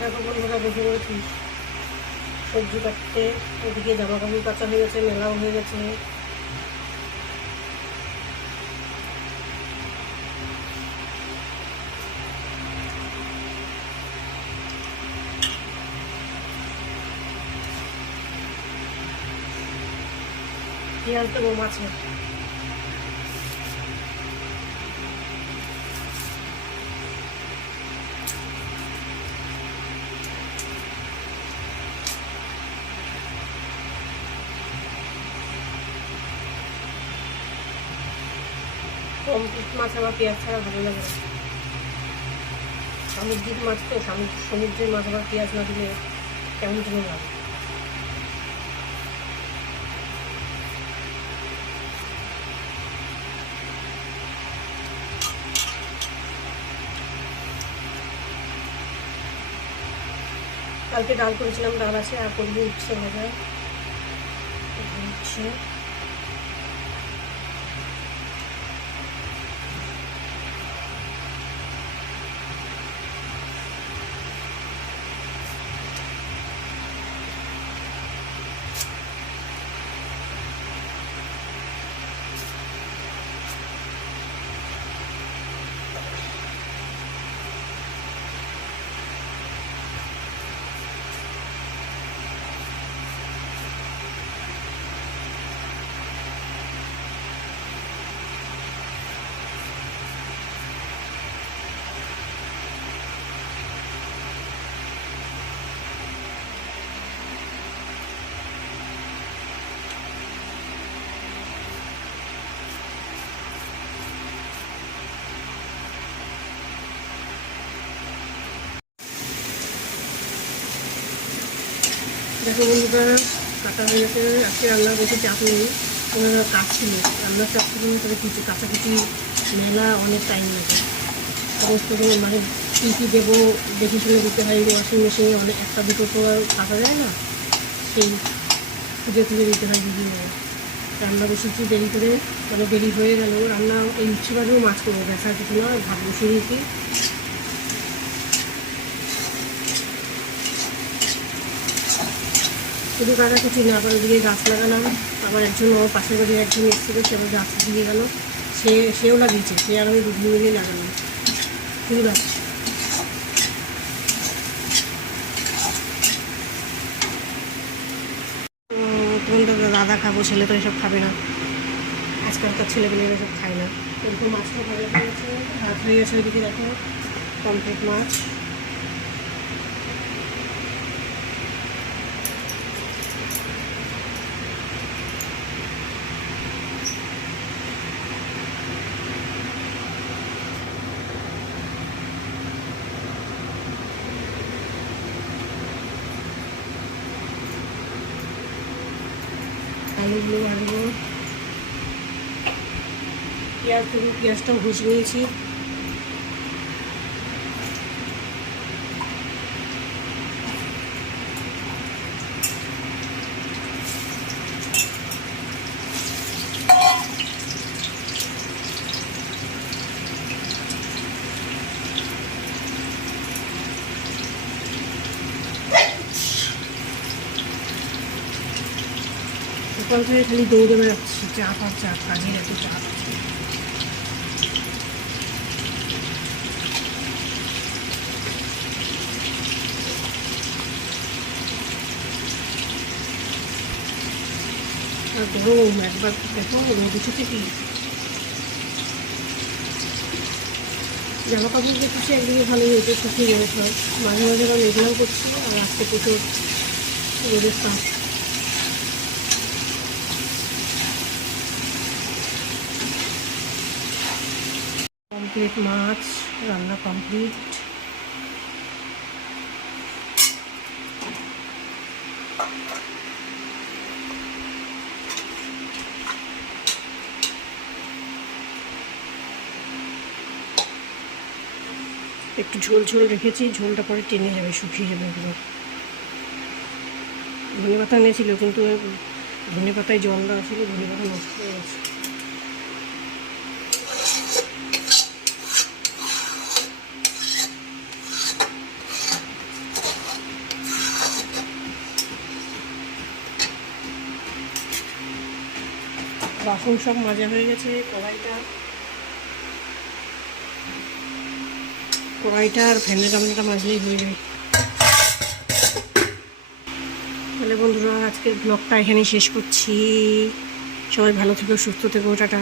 দেখো বন্ধুরা, বসে পড়েছি সবজি কাটতে। ওদিকে জামা কাপড় কাচা হয়ে গেছে, মেলাও হয়ে গেছে। পেঁয়াজ দেবো মাছের। পমফ্রেট মাছ আবার পেঁয়াজ ছাড়া ভালো লাগে না। সামুদ্রিক মাছ তো, সমুদ্রের মাছ আবার পেঁয়াজ না দিলে কেমন যেন লাগে। কালকে ডাল করেছিলাম, ডাল আছে, আর করবো উচ্ছে ভাজা। উচ্ছে দেখো বন্ধুরা, কাটা হয়ে গেছে। আজকে রান্নার বেশি চাপ নেই, ওনারা কাটছিল। রান্নার চাপ ছিল তবে কিছু কাছাকাছি মেলা অনেক টাইম লাগে। সমস্ত মানে কী কী দেবো দেখে শুনে দিতে হয়। ওয়াশিং মেশিনে অনেক একটা দুটো তো আর কাটা যায় না, সেই খুঁজে খুঁজে দিতে হয় বিভিন্ন। রান্না বসেছি দেরি করে, মানে দেরি হয়ে গেল। রান্না এই উচ্ছে বাজেও মাছ করবো, গ্যাস আর কিছু না, ভাত বসিয়ে দিয়েছি। শুধু কাটাকুচি না, আবার ওদিকে গাছ লাগালাম। আবার একজন আমার পাশের বাড়ির একজন এসেছিলো, সে আবার গাছ দিয়ে গেল, সেও লাগিয়েছে। সে আর আমি দুদিন মিলে লাগালাম ফুল গাছ। তোমাদের দাদা খাবো, ছেলে তো এসব খাবে না। আজকালকার ছেলেপেলেরা এসব খায় না। এরকম মাছটা ভাজা হয়ে গেছে, ভাত হয়ে গেছে। ওইদিকে দেখো পমফ্রেট মাছ। আলুগুলো ভাজবো, পেঁয়াজ দেবো, পেঁয়াজটাও ভুজে নিয়েছি। সকাল থেকে খালি দৌড়ে বেড়াচ্ছি, চাপ আর চাপ, কাজের এত চাপ। আর গরম, একবার দেখো রোদ উঠেছে কি। জামা কাপড় দেখেছি একদিকে ভালোই হয়েছে, শুকিয়ে গেছে সব। মাঝে মাঝে আবার মেঘলাও করছিল, আর আজকে প্রচুর রোদের তাপ। কমপ্লিট মাছ রান্না কমপ্লিট। একটু ঝোল ঝোল রেখেছি, ঝোলটা পরে টেনে যাবে, শুকিয়ে যাবে এগুলো। ধনে পাতা এনেছিল, কিন্তু ধনে পাতায় জল দেওয়া ছিল, ধনে পাতা নষ্ট হয়ে গেছে। বাসন সব মাজা হয়ে গেছে। কড়াইটা আর ফ্যানের গামলাটা মাজলেই হয়ে যায়। তাহলে বন্ধুরা আজকের ব্লগটা এখানেই শেষ করছি। সবাই ভালো থেকো, সুস্থ থেকো, টাটা।